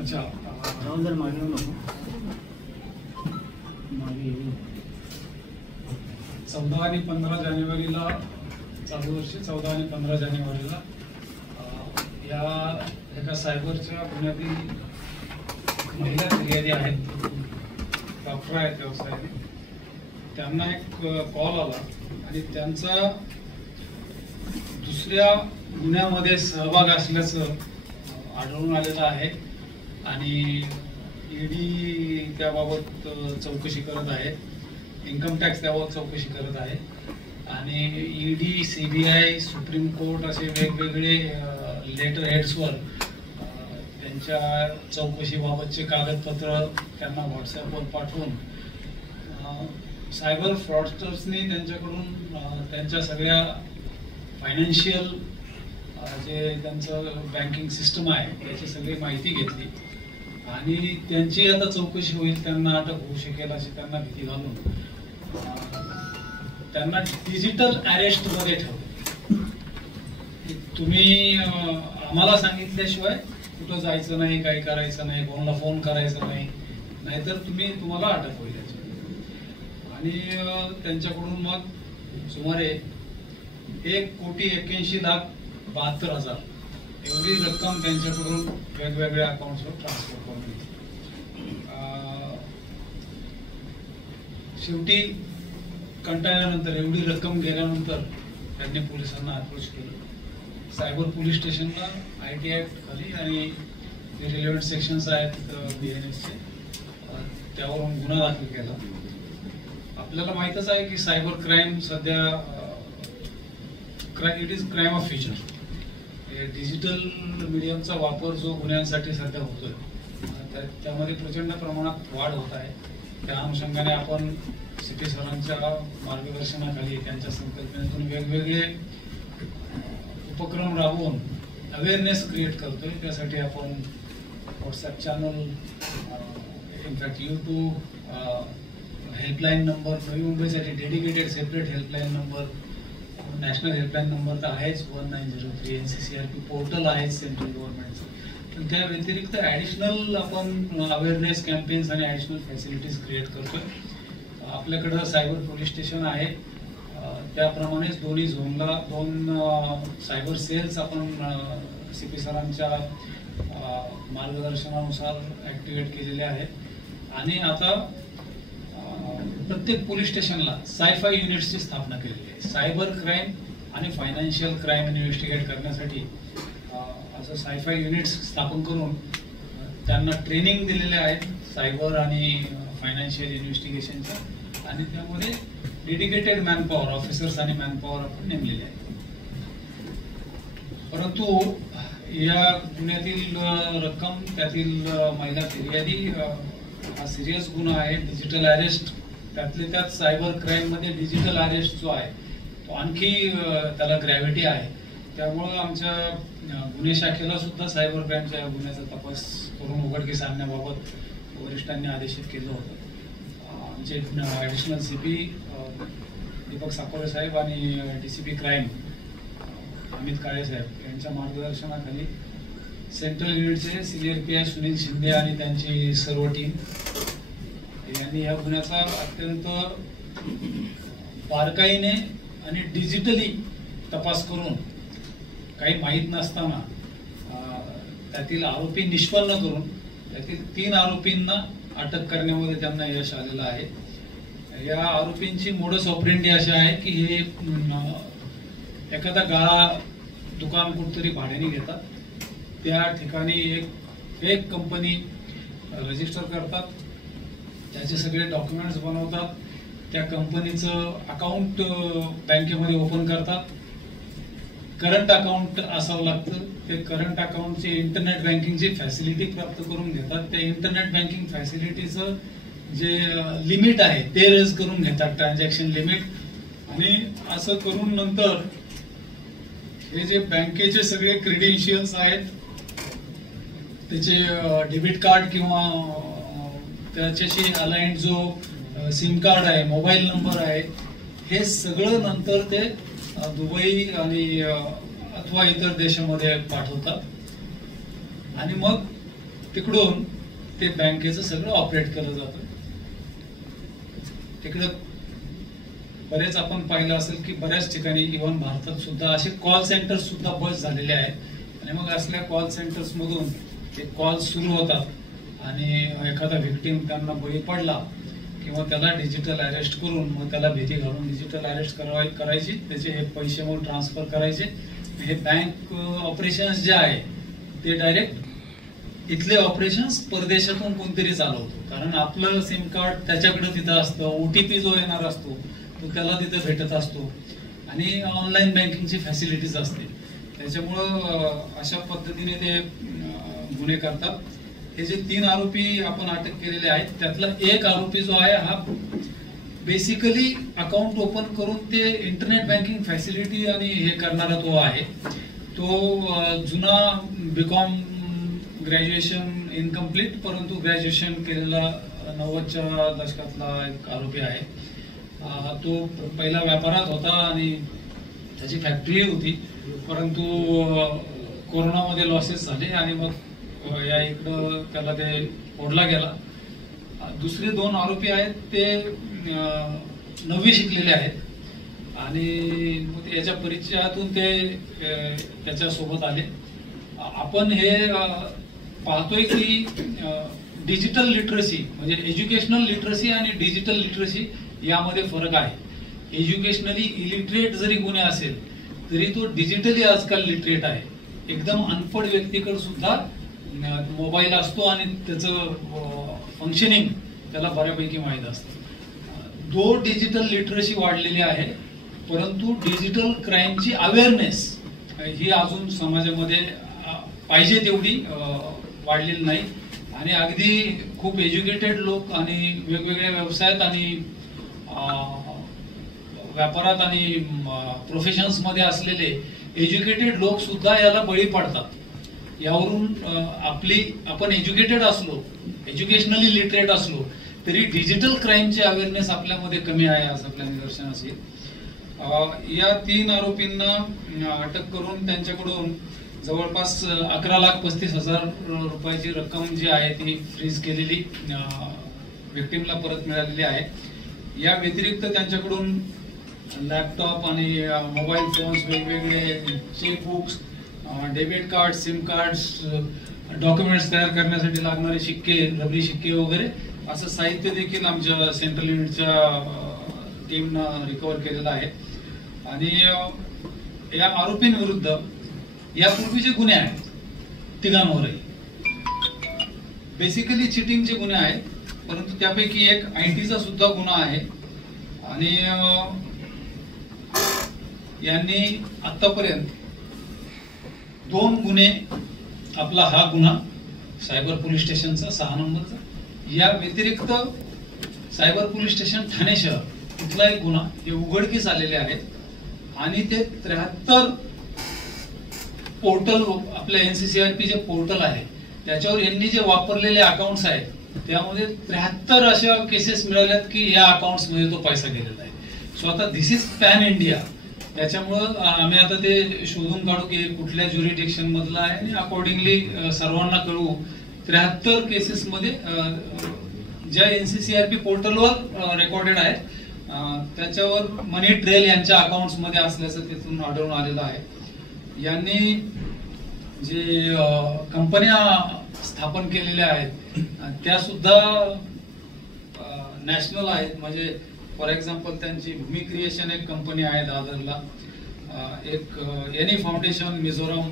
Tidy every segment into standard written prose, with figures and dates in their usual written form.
अच्छा जर मागे नको 14 आणि 15 जानेवारीला चालू वर्षी 14 आणि 15 जानेवारीला या एका सायबरच्या गुन्ह्यातील महिला फिर्यादी आहेत, डॉक्टर आहेत व्यवसायाने, त्यांना एक कॉल आला आणि त्यांचा दुसऱ्या गुन्ह्यामध्ये सहभाग असल्याचं आढळून आलेलं आहे आणि ईडी त्याबाबत चौकशी करत आहे, इन्कम टॅक्स त्याबाबत चौकशी करत आहे आणि ईडी, सीबीआय, सुप्रीम कोर्ट असे वेगवेगळे लेटर हेड्सवर त्यांच्या चौकशीबाबतचे कागदपत्र त्यांना व्हॉट्सॲपवर पाठवून सायबर फ्रॉडस्टर्सनी त्यांच्याकडून त्यांच्या सगळ्या फायनान्शियल जे त्यांचं बँकिंग सिस्टम आहे त्याची सगळी माहिती घेतली आणि त्यांची आता चौकशी होईल, त्यांना अटक होऊ शकेल अशी त्यांना भीती घालून त्यांना डिजिटल अरेस्टमध्ये ठेवलं. तुम्ही आम्हाला सांगितल्याशिवाय कुठं जायचं नाही, काही करायचं नाही, कोणाला फोन करायचा नाही, नाहीतर तुम्हाला अटक होईल आणि त्यांच्याकडून मग सुमारे 1,81,72,000 एवढी रक्कम त्यांच्याकडून वेगवेगळ्या अकाउंट्सवर ट्रान्सफर करून दिली. शेवटी कंटाळल्यानंतर, एवढी रक्कम गेल्यानंतर त्यांनी पोलिसांना अप्रोच केलं. सायबर पोलीस स्टेशनला IT ऍक्ट खाली आणि जे रिलेव्हंट सेक्शन्स आहेत BNSचे त्यावरून गुन्हा दाखल केला. आपल्याला माहितच आहे की सायबर क्राईम सध्या it is crime of future. Digital मीडियमचा वापर जो गुन्ह्यांसाठी सध्या होतोय त्यामध्ये प्रचंड प्रमाणात वाढ होत आहे. त्या अनुषंगाने आपण CP सरांच्या मार्गदर्शनाखाली त्यांच्या संकल्पनेतून वेगवेगळे उपक्रम राबवून अवेअरनेस क्रिएट करतोय. त्यासाठी आपण WhatsApp channel, in fact YouTube, helpline number, नवी मुंबईसाठी dedicated separate helpline number, national helpline number तर आहेच 1903, NCCRP पोर्टल आहे सेंट्रल गव्हर्नमेंटचं, पण त्या व्यतिरिक्त ॲडिशनल आपण अवेअरनेस कॅम्पेन्स आणि ॲडिशनल फॅसिलिटीज क्रिएट करतोय. आपल्याकडं सायबर पोलीस स्टेशन आहे, त्याप्रमाणेच दोन्ही झोनला 2 सायबर सेल्स आपण CP सरांच्या मार्गदर्शनानुसार ॲक्टिवेट केलेले आहेत आणि आता प्रत्येक पोलीस स्टेशनला सायफाय युनिट्सची स्थापना केलेली आहे. सायबर क्राईम आणि फायनान्शियल क्राईम इन्व्हेस्टिगेट करण्यासाठी असं सायफाय युनिट्स स्थापन करून त्यांना ट्रेनिंग दिलेले आहेत सायबर आणि फायनान्शियल इन्व्हेस्टिगेशनचं आणि त्यामध्ये डेडिकेटेड मॅनपॉवर, ऑफिसर्स आणि मॅनपॉवर आपण नेमलेले आहे. परंतु या गुन्ह्यातील रक्कम, त्यातील महिला फिर्यादी हा सिरियस गुन्हा आहे, डिजिटल अरेस्ट. त्यातले त्यात सायबर क्राईम मध्ये डिजिटल अरेस्ट जो आहे तो आणखी त्याला ग्रॅव्हिटी आहे. त्यामुळं आमच्या गुन्हे शाखेला सुद्धा सायबर क्राईमच्या गुन्ह्याचा तपास करून उघडकीस आणण्याबाबत वरिष्ठांनी आदेशित केलं होतं. आमचे ॲडिशनल CP दीपक साकोरे साहेब आणि DCP क्राईम अमित काळे साहेब यांच्या मार्गदर्शनाखाली सेंट्रल युनिटचे सिनियर PI सुनील शिंदे आणि त्यांची सर्व टीम यांनी या गुन्ह्याचा अत्यंत बारकाईने आणि डिजिटली तपास करून काही माहीत नसताना त्यातील आरोपी निष्पन्न करून त्यातील 3 आरोपींना अटक करण्यामध्ये त्यांना यश आलेलं आहे. या आरोपींची मोडस ऑपरेंडी अशी आहे की हे एखादा गाळा दुकान कुठतरी भाड्याने घेतात, त्या ठिकाणी एक फेक कंपनी रजिस्टर करतात, त्याचे सगळे डॉक्युमेंट्स बनवतात, त्या कंपनीचं अकाउंट बँकेमध्ये ओपन करतात. करंट अकाउंट असावं लागतं, ते करंट अकाउंटची इंटरनेट बँकिंगची फॅसिलिटी प्राप्त करून घेतात. त्या इंटरनेट बँकिंग फॅसिलिटीचं जे लिमिट आहे ते रेज करून घेतात, ट्रान्झॅक्शन लिमिट. आणि असं करून नंतर हे जे बँकेचे सगळे क्रेडेन्शियल्स आहेत, त्याचे डेबिट कार्ड किंवा त्याच्याशी अलाइंड जो सिम कार्ड आहे, मोबाईल नंबर आहे, हे सगळं नंतर ते दुबई आणि अथवा इतर देशामध्ये पाठवतात आणि मग तिकडून ते बँकेचं सगळं ऑपरेट केलं जातं. तिकडं बरेच आपण पाहिलं असेल की बऱ्याच ठिकाणी इव्हन भारतात सुद्धा असे कॉल सेंटर्स सुद्धा बस झालेले आहेत आणि मग असल्या कॉल सेंटर्स मधून ते कॉल सुरू होतात आणि एखादा व्हिक्टीम त्यांना बळी पडला किंवा त्याला डिजिटल अरेस्ट करून मग त्याला भीती घालून डिजिटल अरेस्ट करायची, त्याचे हे पैसे मग ट्रान्सफर करायचे. हे बँक ऑपरेशन्स जे आहे ते डायरेक्ट इथले ऑपरेशन्स परदेशातून कोणतरी चालवतो, कारण आपलं सिम कार्ड त्याच्याकडे तिथं असतं, ओटीपी जो येणार असतो तो त्याला तिथं भेटत असतो आणि ऑनलाईन बँकिंगची फॅसिलिटीज असते. त्याच्यामुळं अशा पद्धतीने ते गुन्हे करतात. हे जे 3 आरोपी आपण अटक केलेले आहेत त्यातला एक आरोपी जो आहे हा बेसिकली अकाउंट ओपन करून ते इंटरनेट बँकिंग फॅसिलिटी आणि हे करणारा तो आहे. तो जुना बीकॉम ग्रॅज्युएशन इनकम्प्लीट परंतु ग्रॅज्युएशन केलेला 90च्या दशकातला एक आरोपी आहे. तो पहिला व्यापारात होता आणि त्याची फॅक्टरी होती, परंतु कोरोनामध्ये लॉसेस झाले आणि मग या इकडं त्याला ते ओढला गेला. दुसरे 2 आरोपी आहेत ते 9वी शिकलेले आहेत आणि मग याच्या परिचयातून ते त्याच्या सोबत आले. आपण हे पाहतोय की डिजिटल लिटरसी म्हणजे एज्युकेशनल लिटरसी आणि डिजिटल लिटरसी यामध्ये फरक आहे. एज्युकेशनली इलिटरेट जरी गुन्हे असेल तरी तो डिजिटली आजकाल लिटरेट आहे. एकदम अनपढ व्यक्तीकडे सुद्धा मोबाईल असतो आणि त्याचं फंक्शनिंग त्याला बऱ्यापैकी माहीत असतं. दो डिजिटल लिटरसी वाढलेली आहे, परंतु डिजिटल क्राईमची अवेअरनेस ही अजून समाजामध्ये पाहिजे तेवढी वाढलेली नाही आणि अगदी खूप एज्युकेटेड लोक आणि वेगवेगळ्या व्यवसायात आणि व्यापारात आणि प्रोफेशन्स मध्ये असलेले एज्युकेटेड लोक सुद्धा याला बळी पडतात. यावरून आपण एज्युकेटेड असलो, एज्युकेशनली लिटरेट असलो तरी डिजिटल क्राईमची अवेअरनेस आपल्यामध्ये कमी आहे असं आपल्या निदर्शनास येईल. या 3 आरोपींना अटक करून त्यांच्याकडून जवळपास 11,35,000 रुपयाची रक्कम जी आहे ती फ्रीज केलेली विक्टिमला परत मिळालेली आहे. या व्यतिरिक्त त्यांच्याकडून लॅपटॉप आणि मोबाईल फोन्स, वेगवेगळे chequebooks, debit card, SIM cards, documents तयार करण्यासाठी लागणारे शिक्के, रबरी शिक्के वगैरे असं साहित्य देखील आमच्या सेंट्रल युनिटच्या टीमनं रिकव्हर केलेलं आहे. आणि या आरोपींविरुद्ध यापूर्वीचे गुन्हे आहेत 3घांवरही. बेसिकली चिटिंगचे गुन्हे आहेत, परंतु त्यापैकी एक आयटीचा सुद्धा गुन्हा आहे आणि यांनी आतापर्यंत 2 गुन्हे, आपला हा गुन्हा सायबर पोलीस स्टेशनचा 6 नंबरचा, या व्यतिरिक्त सायबर पोलीस स्टेशन ठाणे शहर इथला एक गुन्हा हे उघडकीस आलेले आहेत आणि ते 73 पोर्टल, आपल्या एनसीसीआरपी जे पोर्टल आहे त्याच्यावर यांनी जे वापरलेले अकाउंट्स आहेत त्यामध्ये 73 अशा केसेस मिळाल्यात की या अकाउंट्स मध्ये तो पैसा गेलेला आहे. सो आता दिस इज पॅन इंडिया. त्याच्यामुळं आम्ही आता ते शोधून काढू की कुठल्या ज्युरिडिक्शन मधला आहे आणि अकॉर्डिंगली सर्वांना कळवू. 73 केसेस मध्ये ज्या एनसीसीआरपी पोर्टलवर रेकॉर्डेड आहेत त्याच्यावर मनी ट्रेल यांच्या अकाउंट्स मध्ये असल्याचं तिथून आढळून आलेलं आहे. यांनी जे कंपन्या स्थापन केलेल्या आहेत त्या सुद्धा नॅशनल आहेत. म्हणजे फॉर एक्झाम्पल त्यांची भूमी क्रिएशन एक कंपनी आहे दादरला, एक any foundation Mizoram,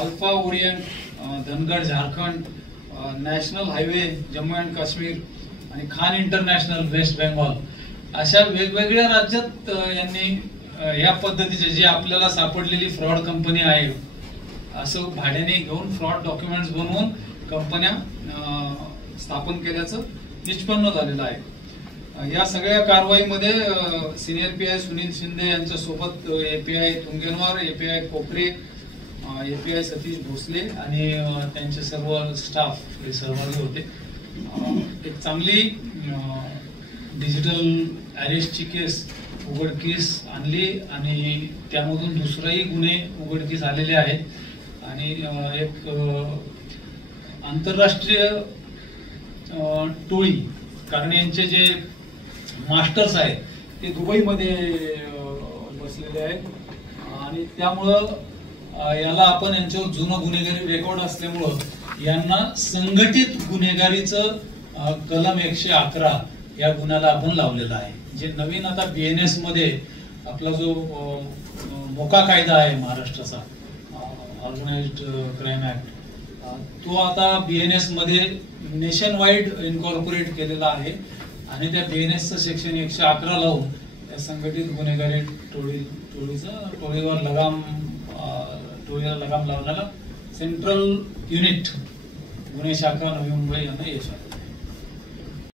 alpha Orient Dhangad Jharkhand, national highway Jammu and Kashmir आणि खान इंटरनॅशनल वेस्ट बेंगॉल, अशा वेगवेगळ्या राज्यात यांनी या पद्धतीचे जे आपल्याला सापडलेली फ्रॉड कंपनी आहे असं भाड्याने घेऊन फ्रॉड डॉक्युमेंट्स बनवून कंपन्या स्थापन केल्याचं निष्पन्न झालेलं आहे. या सगळ्या कारवाईमध्ये सिनियर पीआय सुनील शिंदे यांच्या सोबत एपीआय तुंगेनवार, एपीआय कोपरे, एपीआय सतीश भोसले आणि त्यांचे सर्व स्टाफ हे सहभागी होते. एक चांगली डिजिटल अरेस्टची केस उघडकीस आणली आणि त्यामधून दुसरेही गुन्हे उघडकीस आलेले आहेत आणि एक आंतरराष्ट्रीय टोळी, कारण यांचे जे मास्टर्स आहेत ते दुबईमध्ये बसलेले आहेत आणि त्यामुळं याला आपण यांच्यावर जुनं गुन्हेगारी रेकॉर्ड असल्यामुळं यांना संघटित गुन्हेगारीचं कलम 111 या गुन्ह्याला आपण लावलेला आहे. जे नवीन आता BNS मध्ये आपला जो मोका कायदा आहे महाराष्ट्राचा, ऑर्गनाइज्ड क्राईम ऍक्ट, तो आता BNS मध्ये नेशन वाईड इन्कॉर्पोरेट केलेला आहे आणि त्या BNS चं सेक्शन 111 लावून त्या संघटित गुन्हेगारी टोळीवर टोळीला लगाम लावण्याला सेंट्रल युनिट गुन्हे शाखा नवी मुंबई यांना यश आलं.